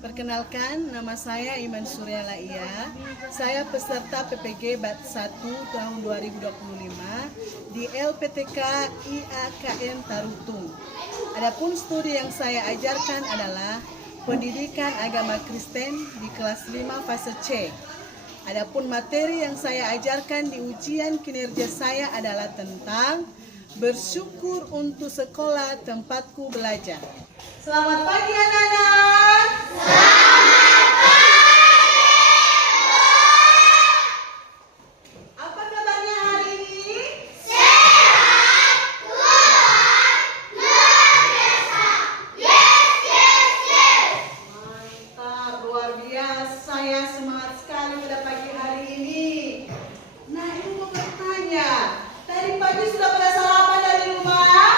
Perkenalkan, nama saya Iman Surya Laia. Saya peserta PPG Batch 1 tahun 2025 di LPTK IAKN Tarutung. Adapun studi yang saya ajarkan adalah pendidikan agama Kristen di kelas 5 fase C. Adapun materi yang saya ajarkan di ujian kinerja saya adalah tentang bersyukur untuk sekolah tempatku belajar. Selamat pagi anak-anak. Apa kabarnya hari ini? Sehat, kuat, luar biasa. Yes. Mantap, luar biasa ya, semangat sekali pada pagi hari ini. Nah, ini mau bertanya, tadi pagi sudah pada sarapan dari rumah?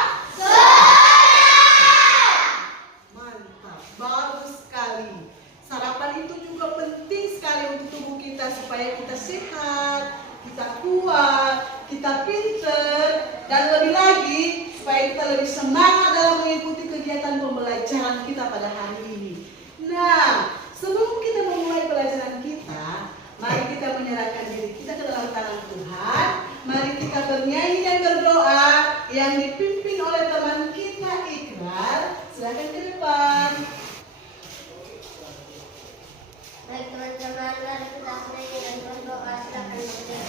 Mantap, bagus sekali. Sarapan itu juga penting sekali untuk tubuh kita supaya kita sehat, kita kuat, kita pinter, dan lebih lagi supaya kita lebih semangat dalam mengikuti kegiatan pembelajaran kita pada hari ini. Nah, sebelum kita memulai pelajaran kita, mari kita menyerahkan diri kita ke dalam tangan Tuhan. Mari kita bernyanyi dan berdoa yang dipimpin oleh teman kita Iqbal. Silakan ke depan. Baik teman-teman, mari kita bernyanyi dan berdoa. Silakan berdiri.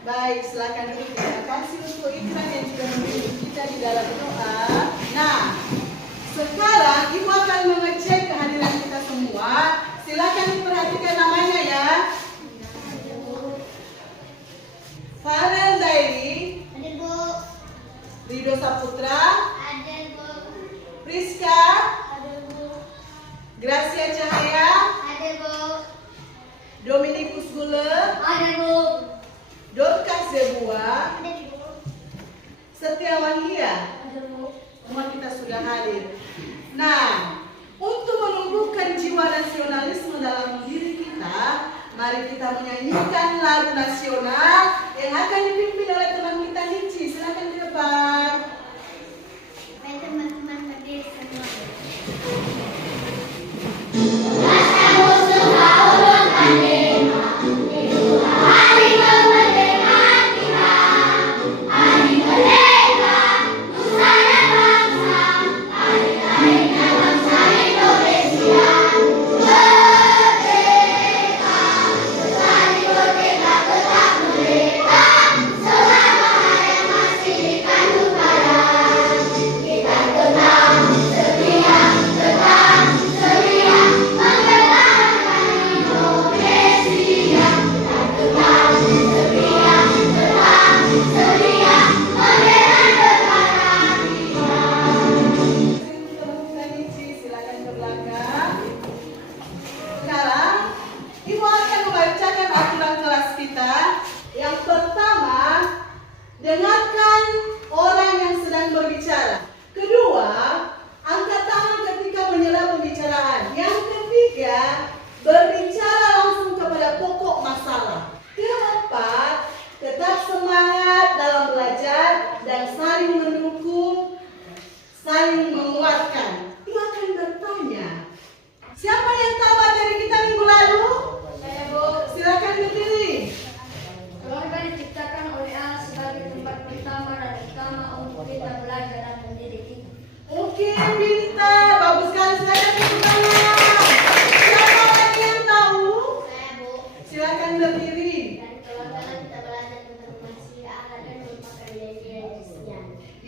Baik, silakan duduk. Terima kasih untuk Iqbal yang sudah membimbing kita di dalam doa. Nah, sekarang Ibu akan mengecek kehadiran kita semua. Silakan diperhatikan namanya ya. Farel Dairi, Hadir Bu. Rido Saputra, Hadir Bu. Priska, Hadir Bu. Gracia Cahaya, Hadir Bu. Dominikus Gule, Hadir Bu. Dorcas Zebua, Hadir Bu. Setiawan Lia. Hadir Bu. Semua kita sudah hadir. Nah, untuk menumbuhkan jiwa nasionalisme dalam diri kita, mari kita menyanyikan lagu nasional yang akan dipimpin oleh teman kita Nici. Silakan di depan. Baik teman-teman, berdiri semua. Dengarkan orang yang sedang berbicara. Kedua, angkat tangan ketika menyela pembicaraan. Yang ketiga, berbicara langsung kepada pokok masalah. Keempat, tetap semangat dalam belajar dan saling mendukung, saling menguatkan. Ibu akan bertanya, siapa yang tahu materi kita minggu lalu? Saya Bu. Silakan berdiri. Keluarga diciptakan oleh Allah sebagai tempat pertama dan utama untuk kita belajar dan mendidik. Oke, pintar. Bagus sekali. Silakan tepuk tangan.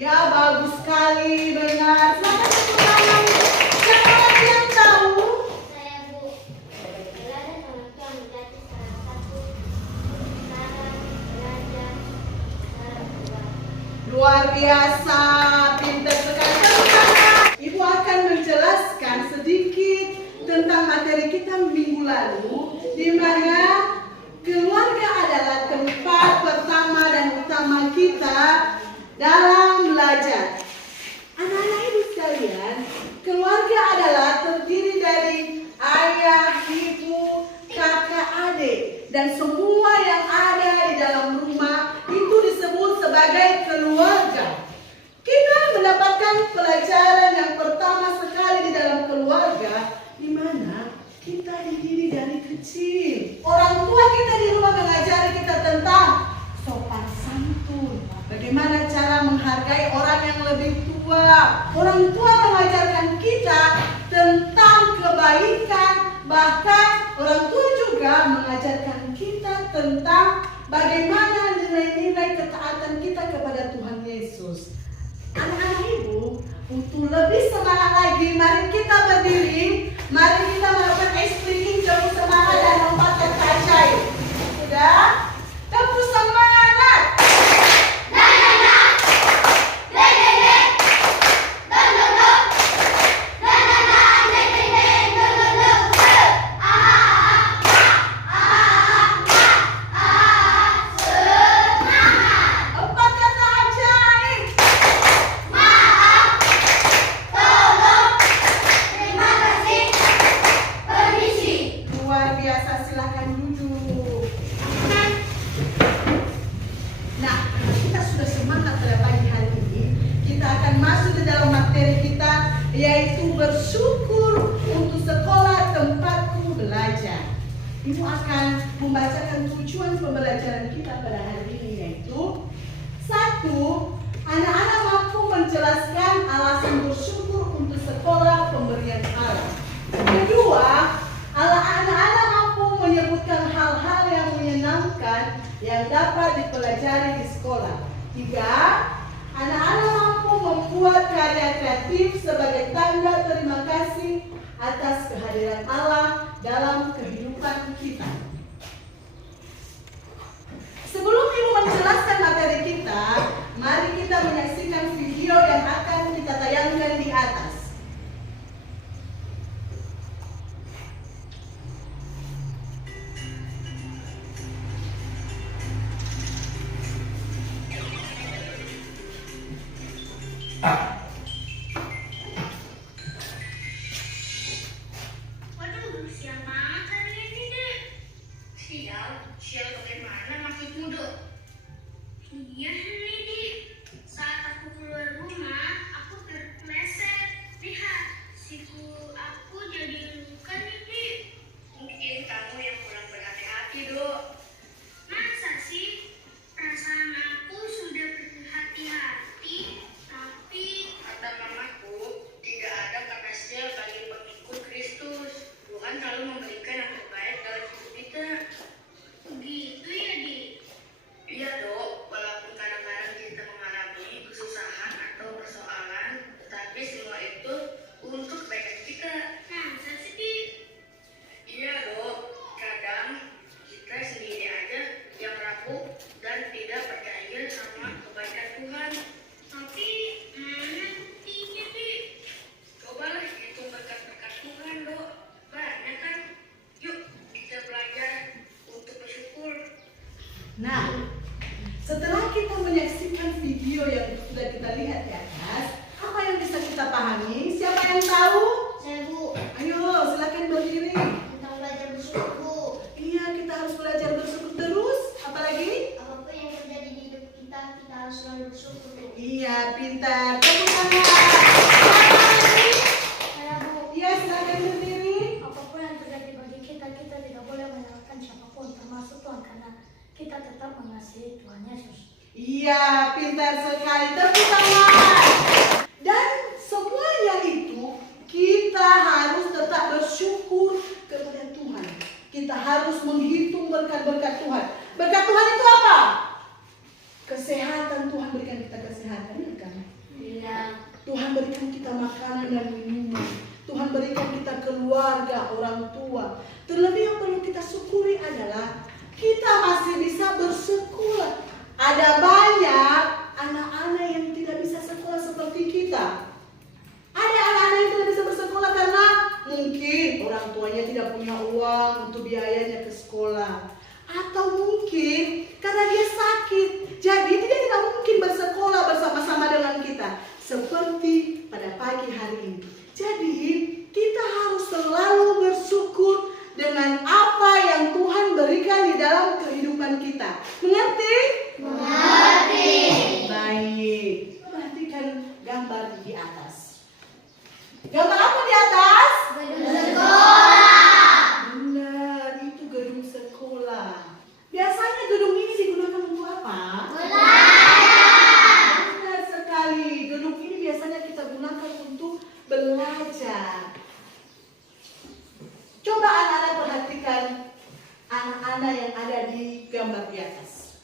Ya, bagus sekali, benar. Silakan tepuk tangan. Siapa lagi yang tahu? Saya Bu. Belajar orang tua menjadi salah satu cara belajar secara dua. Luar biasa, pintar sekali. Tepuk tangan. Ibu akan menjelaskan sedikit tentang materi kita minggu lalu, di mana keluarga adalah tempat pertama dan utama kita dalam belajar. Anak-anak ibu sekalian, keluarga adalah terdiri dari ayah, ibu, kakak, adik, dan semua yang ada di dalam rumah itu disebut sebagai keluarga. Kita mendapatkan pelajaran yang pertama sekali di dalam keluarga, di mana kita didiri dari kecil. Orang tua kita di rumah mengajari kita tentang sopan santun, bagaimana cara menghargai orang yang lebih tua. Orang tua mengajarkan kita tentang kebaikan, bahkan orang tua juga mengajarkan kita tentang bagaimana nilai-nilai ketaatan kita kepada Tuhan Yesus. Anak-anak ibu, untuk lebih semangat lagi, mari kita berdiri, mari kita melakukan explaining jauh semangat dan lompatan ajaib. Sudah? Tepuk semangat! Empat kata ajaib. Terima kasih. Permisi. Luar biasa, silakan duduk. Nah, kita sudah semangat pada pagi hari ini. Kita akan masuk ke dalam materi kita, yaitu bersyukur untuk sekolah tempatku belajar. Ibu akan membacakan tujuan pembelajaran kita pada hari ini, yaitu 1. Anak-anak mampu menjelaskan alasan bersyukur untuk sekolah pemberian Allah. 2. Anak-anak mampu menyebutkan hal-hal yang menyenangkan yang dapat dipelajari di sekolah. 3. Anak-anak mampu membuat karya kreatif sebagai tanda terima kasih atas kehadiran Allah dalam kehidupan kita. Sebelum Ibu menjelaskan materi kita, mari kita menyaksikan video yang akan kita tayangkan di atas. Waduh, siang banget hari ini deh. Sial bagaimana maksudmu, Dok? Iya nih, Di. Saat aku keluar rumah, aku terpleset. Lihat, siku aku jadi luka nih, Di. Mungkin kamu yang kurang berhati-hati, Dok. Masa sih? Perasaan aku sudah berhati-hati, tapi kata mamaku, tidak ada kata sial bagi pengikut Kristus. Tuhan selalu memberikan yang terbaik dalam hidup kita. Begitu ya, Di? Iya, Dok. Walaupun kadang-kadang kita mengalami kesusahan atau persoalan, tetapi semua itu untuk kebaikan kita. Masa sih, Di? Iya, Dok. Kadang kita sendiri aja yang rapuh dan tidak percaya sama kebaikan Tuhan. Tapi mana buktinya, Di? Cobalah hitung berkat-berkat Tuhan, Dok. Banyak kan? Yuk, kita belajar untuk bersyukur. Nah, setelah kita menyaksikan video yang sudah kita lihat di atas, apa yang bisa kita pahami? Siapa yang tahu? Saya, Bu, Ayo, silakan berdiri. tentang belajar bersyukur, Bu. Iya, kita harus belajar bersyukur terus. Apalagi? Apapun yang terjadi di hidup kita, kita harus selalu bersyukur, Bu. Iya, pintar. Tepuk tangan. Saya Bu, Iya, silakan berdiri. apapun yang terjadi bagi kita, kita tidak boleh menyalahkan siapapun, termasuk Tuhan, karena kita tetap mengasihi Tuhan Yesus. Iya, pintar sekali. Tepuk tangan. Dan semuanya itu kita harus tetap bersyukur kepada Tuhan. Kita harus menghitung berkat-berkat Tuhan. Berkat Tuhan itu apa? Kesehatan. Tuhan berikan kita kesehatan, ya kan? makanan dan minuman. Tuhan berikan kita keluarga, orang tua. Terlebih yang perlu kita syukuri adalah kita masih bisa bersekolah. Ada banyak anak-anak yang tidak bisa sekolah seperti kita. Ada anak-anak yang tidak bisa bersekolah karena mungkin orang tuanya tidak punya uang untuk biayanya ke sekolah. Atau mungkin karena dia sakit, jadi dia tidak mungkin bersekolah bersama-sama dengan kita seperti pada pagi hari ini. Jadi kita harus selalu bersyukur dengan apa yang Tuhan berikan di dalam kehidupan kita. Mengerti? Mengerti. Baik. Perhatikan gambar di atas. Gambar apa di atas? Gedung sekolah. Benar, itu gedung sekolah. Biasanya gedung ini digunakan untuk apa? Belajar. Benar sekali. Gedung ini biasanya kita gunakan untuk belajar. Coba anak-anak perhatikan anak-anak yang ada di gambar di atas.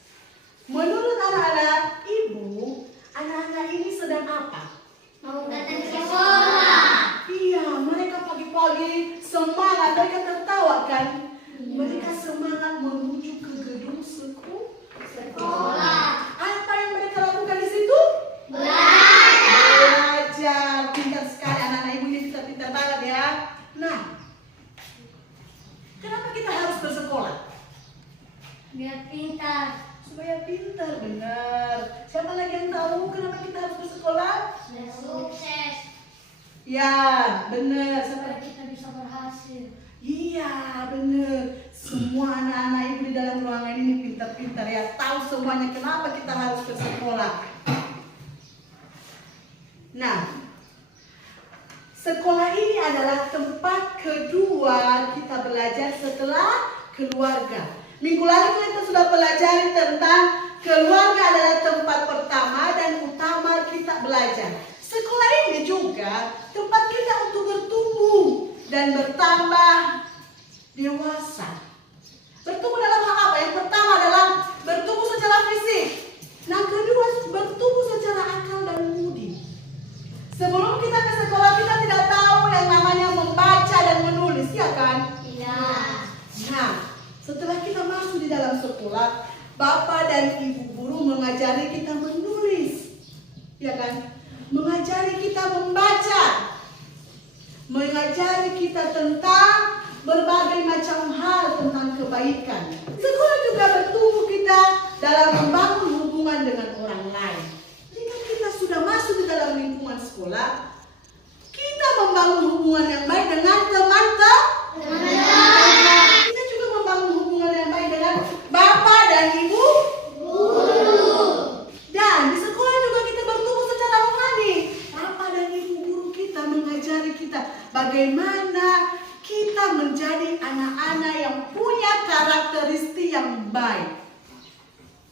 Menurut anak-anak, ibu, anak-anak ini sedang apa? Mau datang ke sekolah. Iya, mereka pagi-pagi semangat, mereka tertawa kan? Mereka semangat menuju ke gedung sekolah. Apa yang mereka lakukan di situ? Belajar. Pintar sekali anak-anak ibu ini, pintar-pintar banget ya. Nah, kenapa kita harus bersekolah? Biar pintar. Supaya pintar, benar. Siapa lagi yang tahu kenapa kita harus bersekolah? Dan sukses. Ya, benar. Supaya kita bisa berhasil. Iya, benar. Semua anak-anak ibu di dalam ruangan ini pintar-pintar ya. Tahu semuanya kenapa kita harus bersekolah. Nah, sekolah ini adalah tempat kedua kita belajar setelah keluarga. Minggu lalu kita sudah pelajari tentang keluarga adalah tempat pertama dan utama kita belajar. Sekolah ini juga tempat kita untuk bertumbuh dan bertambah dewasa. Bertumbuh dalam hal apa? Yang pertama adalah bertumbuh secara fisik. Yang kedua, bertumbuh secara akal dan budi. Sebelum kita ke sekolah, kita tidak tahu yang namanya membaca dan menulis, ya kan? Tidak. Nah, setelah kita masuk di dalam sekolah, Bapak dan Ibu guru mengajari kita menulis, ya kan? Mengajari kita membaca, mengajari kita tentang berbagai macam hal tentang kebaikan. Sekolah juga bertumbuh kita dalam membangun hubungan dengan orang lain. Jika kita sudah masuk di dalam lingkungan sekolah, kita membangun hubungan yang baik dengan teman-teman. Kita juga membangun hubungan yang baik dengan Bapak dan Ibu guru. Dan di sekolah juga kita bertumbuh secara rohani. Bapak dan Ibu guru kita mengajari kita bagaimana kita menjadi anak-anak yang punya karakteristik yang baik.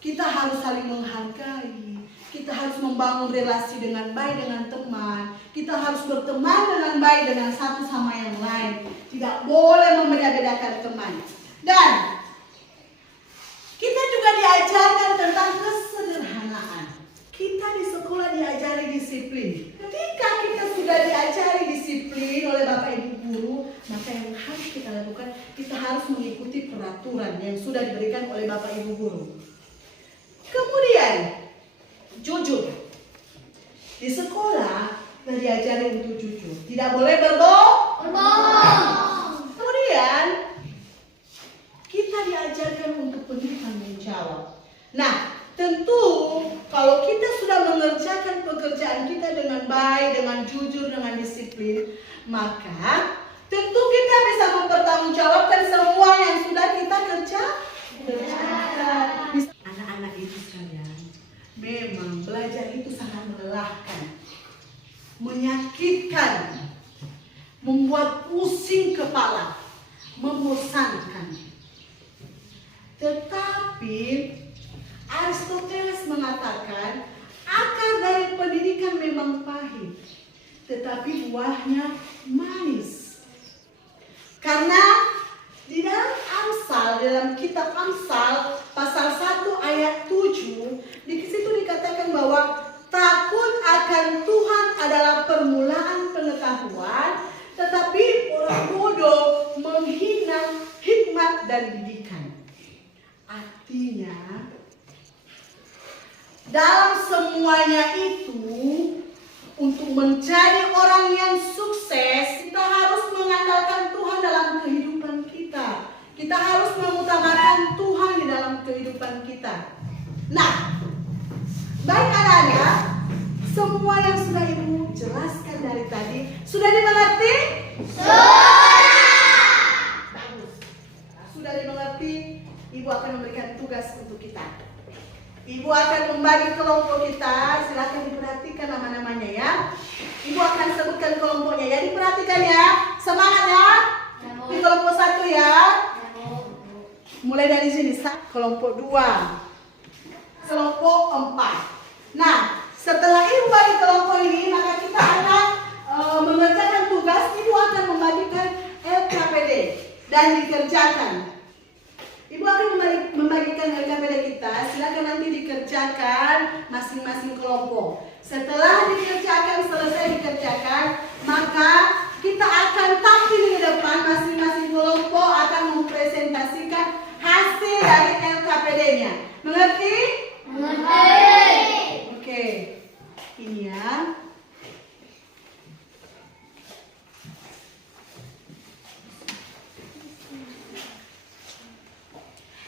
Kita harus saling menghargai. Kita harus membangun relasi dengan baik dengan teman. Kita harus berteman dengan baik dengan satu sama yang lain. Tidak boleh membeda-bedakan teman. Dan kita juga diajarkan tentang kesederhanaan. Kita di sekolah diajari disiplin. Ketika kita sudah diajari disiplin oleh Bapak Ibu guru, maka yang harus kita lakukan, kita harus mengikuti peraturan yang sudah diberikan oleh Bapak Ibu guru. Kemudian, jujur. Di sekolah kita diajari untuk jujur. Tidak boleh berbohong. Kemudian, kita diajarkan untuk penuh tanggung jawab. Nah, tentu kalau kita sudah mengerjakan pekerjaan kita dengan baik, dengan jujur, dengan disiplin, maka tentu kita bisa mempertanggungjawabkan semua yang sudah kita kerjakan. Anak-anak itu sekalian, memang belajar itu sangat melelahkan, menyakitkan, membuat pusing kepala, membosankan. Tetapi Aristoteles mengatakan akar dari pendidikan memang pahit, tetapi buahnya manis. Karena di dalam Amsal, dalam kitab Amsal pasal 1 ayat 7, di situ dikatakan bahwa takut akan Tuhan adalah permulaan dalam semuanya itu, untuk menjadi orang yang sukses, kita harus mengandalkan Tuhan dalam kehidupan kita. Kita harus mengutamakan Tuhan di dalam kehidupan kita. Nah, baik anak-anak, semua yang sudah Ibu jelaskan dari tadi, sudah dimengerti? Bagus. Nah, sudah dimengerti, Ibu akan memberikan tugas untuk kita. Ibu akan membagi kelompok kita, silakan diperhatikan nama-namanya ya. Ibu akan sebutkan kelompoknya ya, diperhatikan ya. Semangat ya. Di kelompok 1 ya. Mulai dari sini, kelompok 2. Kelompok 4. Nah, setelah Ibu bagi kelompok ini, maka kita akan mengerjakan tugas. Ibu akan membagikan LKPD dan dikerjakan. Ibu akan membagikan LKPD kita, silakan nanti dikerjakan masing-masing kelompok. Setelah selesai dikerjakan, maka kita akan tampil di depan, masing-masing kelompok akan mempresentasikan hasil dari LKPD-nya. Mengerti? Mengerti. Oke. Ini ya.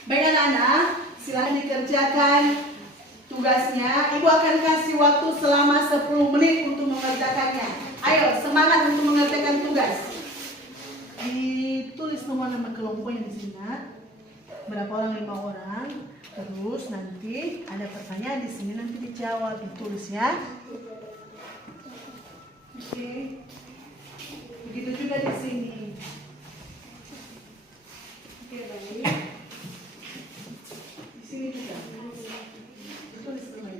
Baik anak-anak, silahkan dikerjakan tugasnya. Ibu akan kasih waktu selama 10 menit untuk mengerjakannya. Ayo, semangat untuk mengerjakan tugas. Ditulis semua nama kelompoknya di sini. Berapa orang? 5 orang. Terus nanti ada pertanyaan di sini, nanti dijawab, ditulis ya. Oke. Begitu juga di sini. Oke, baik. Sini juga. Tulis kembali.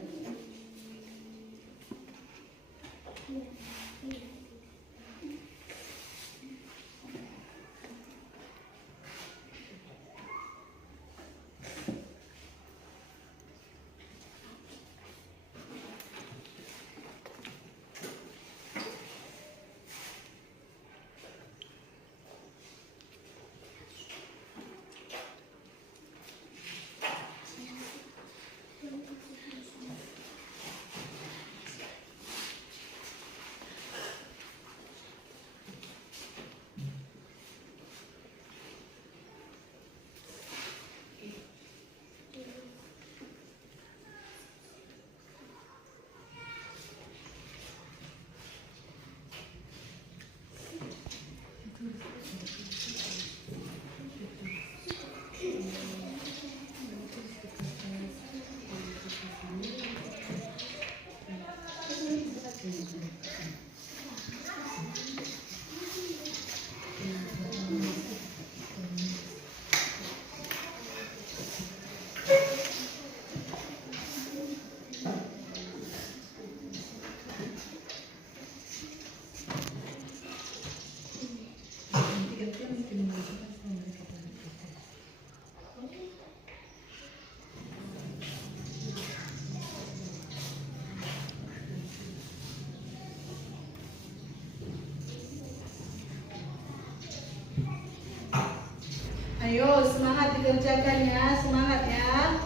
Ayo semangat dikerjakannya, semangat ya.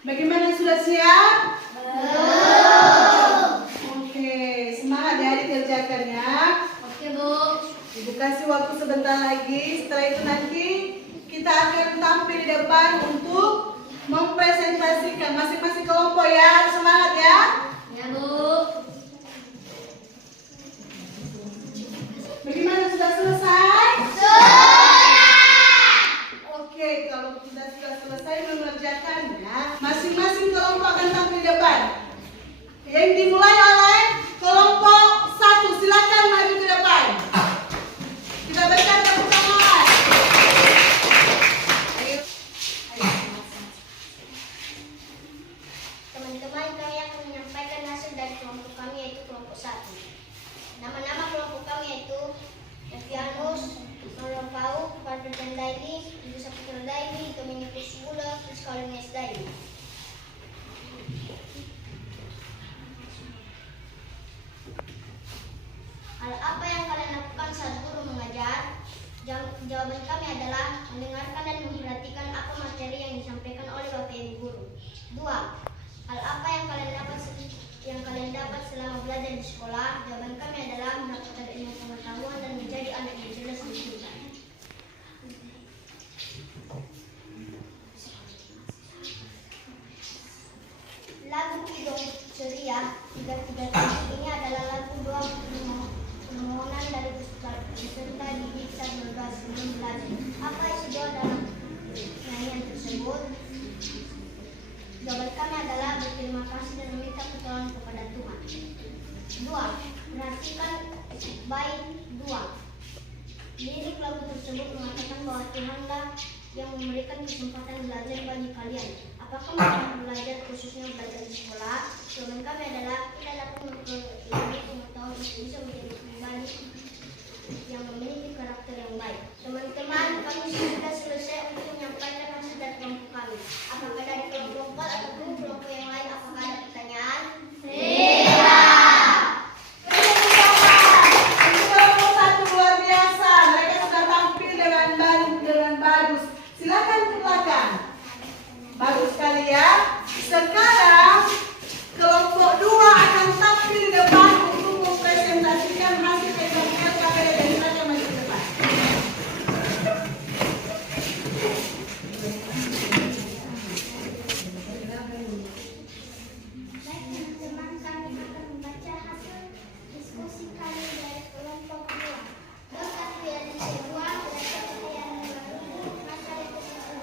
Bagaimana, sudah siap? Oke, semangat ya dikerjakannya. Oke, Bu. Ibu kasih waktu sebentar lagi. Setelah itu nanti kita akan tampil di depan untuk mempresentasikan masing-masing kelompok ya. Semangat ya. Ya, Bu. Bagaimana, sudah selesai? Sudah. Oke, kalau sudah selesai mengerjakannya, masing-masing kelompok akan tampil di depan. Yang dimulai oleh kelompok 1, silakan maju ke depan. Kita berikan tepuk tangan. Ayo. Teman-teman, kami akan menyampaikan hasil dari kelompok pretend daily, dito sa picture daily, dito minipus ulo, terus colonies daily. Hal apa yang kalian lakukan saat guru mengajar? Jawaban kami adalah mendengarkan dan memperhatikan apa materi yang disampaikan oleh Bapak Ibu guru. 2. Hal apa yang kalian dapat selama belajar di sekolah? Jawaban kami adalah mendapatkan ilmu pengetahuan dan menjadi anak yang cerdas dan pintar. Lagu Hidung Ceria 333 ini adalah lagu doa permohonan dari peserta didik saat berdoa sebelum belajar. Apa isi doa dalam nyanyian tersebut? Jawaban kami adalah berterima kasih dan meminta pertolongan kepada Tuhan. 2. Perhatikan bait 2. Lirik lagu tersebut mengatakan bahwa Tuhanlah yang memberikan kesempatan belajar bagi kalian. Apakah mereka belajar khususnya belajar di sekolah? Jawaban kami adalah kita dapat memperoleh pengetahuan untuk bisa menjadi pribadi yang memiliki karakter yang baik. Teman-teman, kami sudah selesai untuk menyampaikan hasil dari kelompok kami. Apakah dari kelompok 4 atau kelompok yang lain? Apakah ada pertanyaan? Ini kelompok 1 luar biasa. Mereka sudah tampil dengan bagus. Silakan ke belakang. Bagus sekali ya. Sekarang kelompok 2 akan tampil di depan untuk mempresentasikan hasil eksaminan KPD dan mereka maju ke depan. Baik teman-teman, kami akan membaca hasil diskusi kami dari kelompok 2. Dosa yang kedua, belajar yang baru, masa yang ke-10,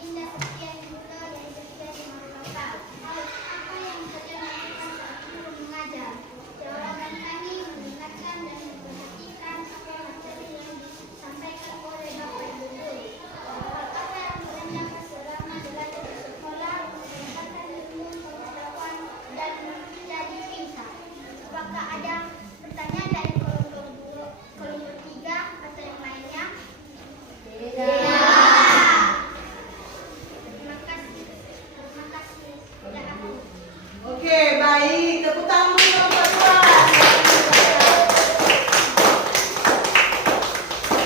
Dinda Sekian Buta dan Sekian Marmata. Hal apa yang kalian lakukan saat guru mengajar? Jawaban kami mendengarkan dan memperhatikan apa materi yang disampaikan oleh Bapak Ibu guru. Hal apa yang kalian dapat selama belajar di sekolah? Mendapatkan ilmu, pengetahuan, dan menjadi pintar. Apakah ada pertanyaan dari kelompok 3 atau yang lainnya? Terima kasih. Tidak ada. Oke, baik. Tepuk tangan untuk kelompok 2.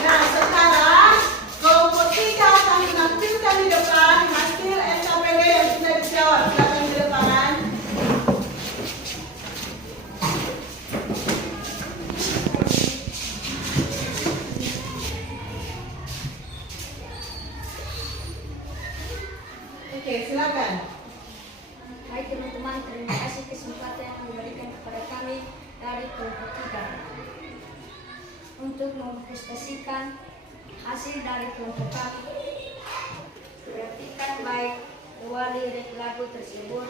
Nah, sekarang kelompok 3 akan menampilkan di depan hasil SKPD yang sudah dijawab. Silakan di depan. Oke, silakan. Baik teman-teman, terima kasih kesempatan yang diberikan kepada kami dari kelompok 3 untuk mempresentasikan hasil dari kelompok kami. Perhatikan baik dua lirik lagu tersebut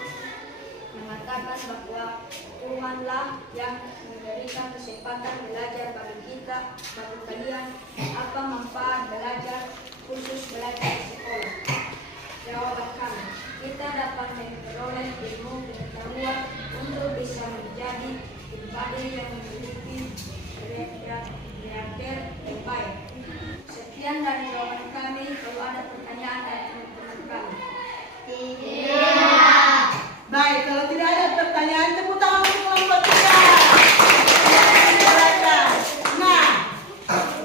mengatakan bahwa Tuhanlah yang memberikan kesempatan belajar bagi kita, bagi kalian, apa manfaat belajar khusus belajar di sekolah. Jawaban kami, kita dapat memperoleh ilmu pengetahuan untuk bisa menjadi pribadi yang memiliki karakter yang baik. Sekian dari jawaban kami. Kalau ada pertanyaan dari teman-teman kami. Baik, kalau tidak ada pertanyaan, tepuk tangan untuk kelompok 3. Nah,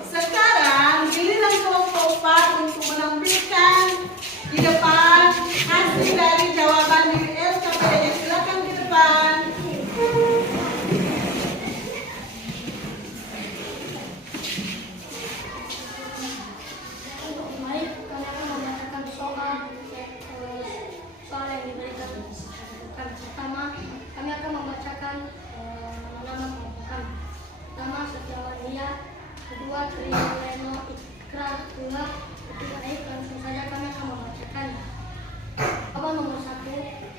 sekarang giliran kelompok 4 untuk menampilkan di depan hasil dari jawaban di LKPD. Silakan di depan. Mari kami akan membacakan soal yang diberikan kami. Pertama, kami akan membacakan nama kelompok kami. Pertama, Setiawan Lia. Kedua, Trioleno Ikrar Tula. Ketiga, langsung saja kami akan membacakan. Apa nomor 1?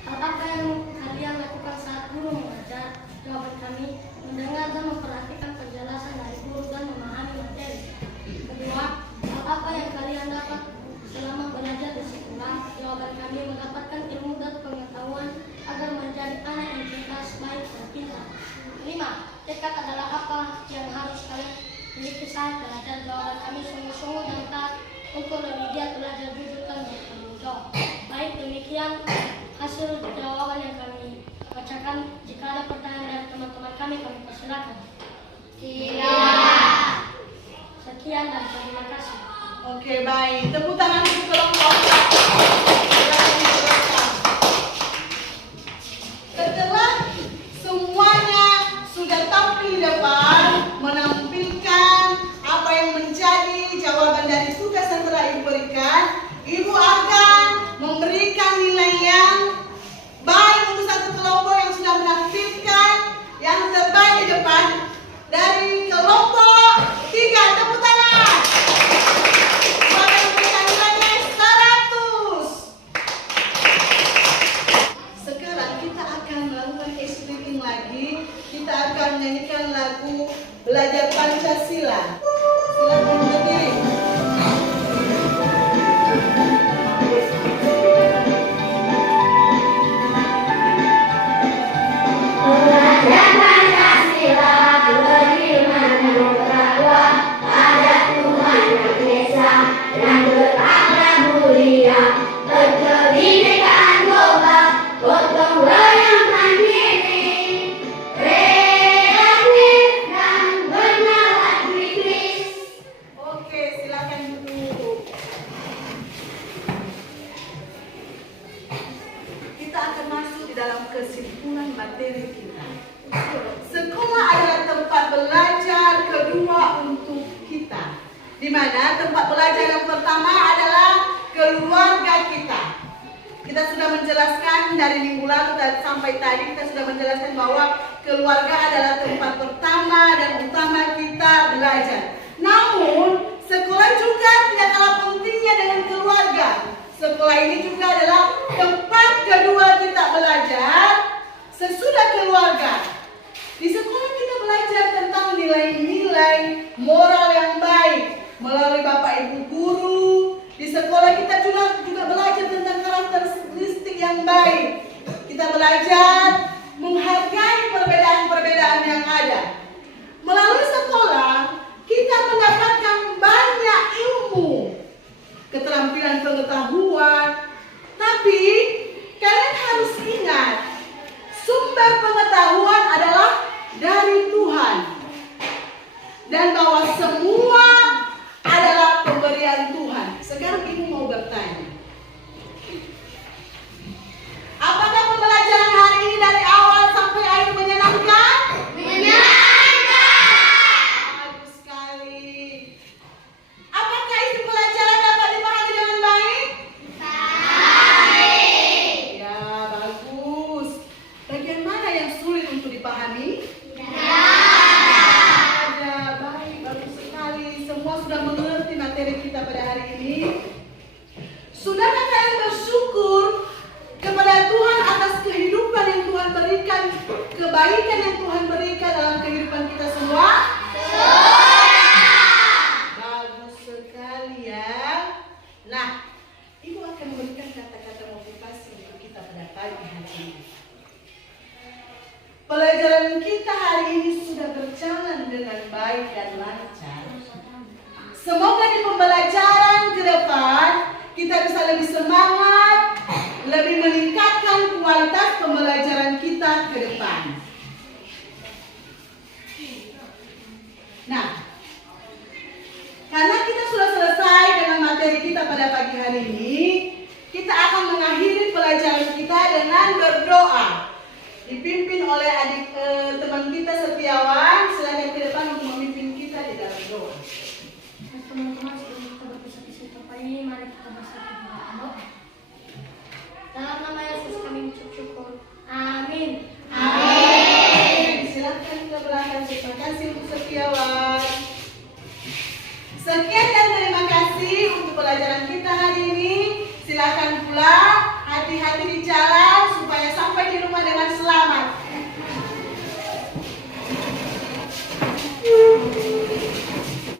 Hal apa yang kalian lakukan saat guru mengajar? Jawaban kami, mendengar dan memperhatikan penjelasan dari guru dan memahami materi. Kedua, hal apa yang kalian dapat selama belajar di sekolah? Jawaban kami, mendapatkan ilmu dan pengetahuan agar menjadi anak yang cerdas, baik dan pintar. 5. Tekad adalah apa yang harus kalian miliki bisa belajar jawaban kami sungguh-sungguh dan taat untuk lebih giat belajar jujur dan bertanggung jawab. Baik, demikian hasil jawaban yang kami bacakan. Jika ada pertanyaan dari teman-teman kami persilakan. Tidak. Sekian dan terima kasih. Oke, baik. Tepuk tangan untuk kelompok. Silakan diteruskan. Setelah semuanya sudah tampil di depan, menampilkan apa yang menjadi jawaban dari tugas yang telah Ibu berikan, Ibu akan memberikan nilai yang baik untuk satu kelompok yang sudah menampilkan yang terbaik di depan. Dari kelompok 3, tepuk tangan. Siapa yang memberikan nilainya 100. Sekarang kita akan melakukan explaining lagi. Kita akan menyanyikan lagu Belajar Pancasila. Silakan berdiri. Oke, silakan duduk. Kita akan masuk di dalam kesimpulan materi kita. Sekolah adalah tempat belajar kedua untuk kita. Di mana tempat belajar yang pertama adalah keluarga kita. Kita sudah menjelaskan dari minggu lalu sampai tadi kita sudah menjelaskan bahwa keluarga adalah tempat pertama dan utama kita belajar. Namun, sekolah juga tidak kalah pentingnya dengan keluarga. Sekolah ini juga adalah tempat kedua kita belajar sesudah keluarga. Di sekolah kita belajar tentang nilai-nilai moral yang baik melalui Bapak Ibu guru. Di sekolah kita juga belajar tentang karakteristik yang baik. Kita belajar menghargai perbedaan-perbedaan yang ada. Melalui sekolah, kita mendapatkan banyak ilmu, keterampilan pengetahuan. Tapi, kalian harus ingat, sumber pengetahuan adalah dari Tuhan. Dan bahwa semua adalah pemberian Tuhan. Sekarang Ibu mau bertanya. Apakah pembelajaran hari ini dari awal sampai akhir menyenangkan? Bagus sekali. Apakah isi pelajaran dapat dipahami dengan baik? Ya, bagus. Bagian mana yang sulit untuk dipahami? Ada, baik, bagus sekali. Semua sudah mengerti materi kita pada hari ini. Sudahkah kalian bersyukur kepada Tuhan atas kehidupan yang Tuhan berikan, kebaikan yang Tuhan berikan dalam kehidupan kita semua? Bagus sekali ya. Nah, Ibu akan memberikan kata-kata motivasi untuk kita pada pagi hari ini. Pelajaran kita hari ini sudah berjalan dengan baik dan lancar. Semoga di pembelajaran ke depan kita bisa lebih semangat, lebih meningkatkan kualitas pembelajaran kita ke depan. Nah, karena kita sudah selesai dengan materi kita pada pagi hari ini, kita akan mengakhiri pelajaran kita dengan berdoa. Dipimpin oleh teman kita Setiawan. Silakan ke depan untuk memimpin kita di dalam doa. Teman-teman, sebelum kita berpisah di situ ini, mari kita bersatu doa. Dalam nama Yesus kami mengucap syukur. Amin. Amin. Silakan ke belakang. Terima kasih untuk Setiawan. Sekian dan terima kasih untuk pelajaran kita hari ini. Silakan pulang. Hati-hati di jalan.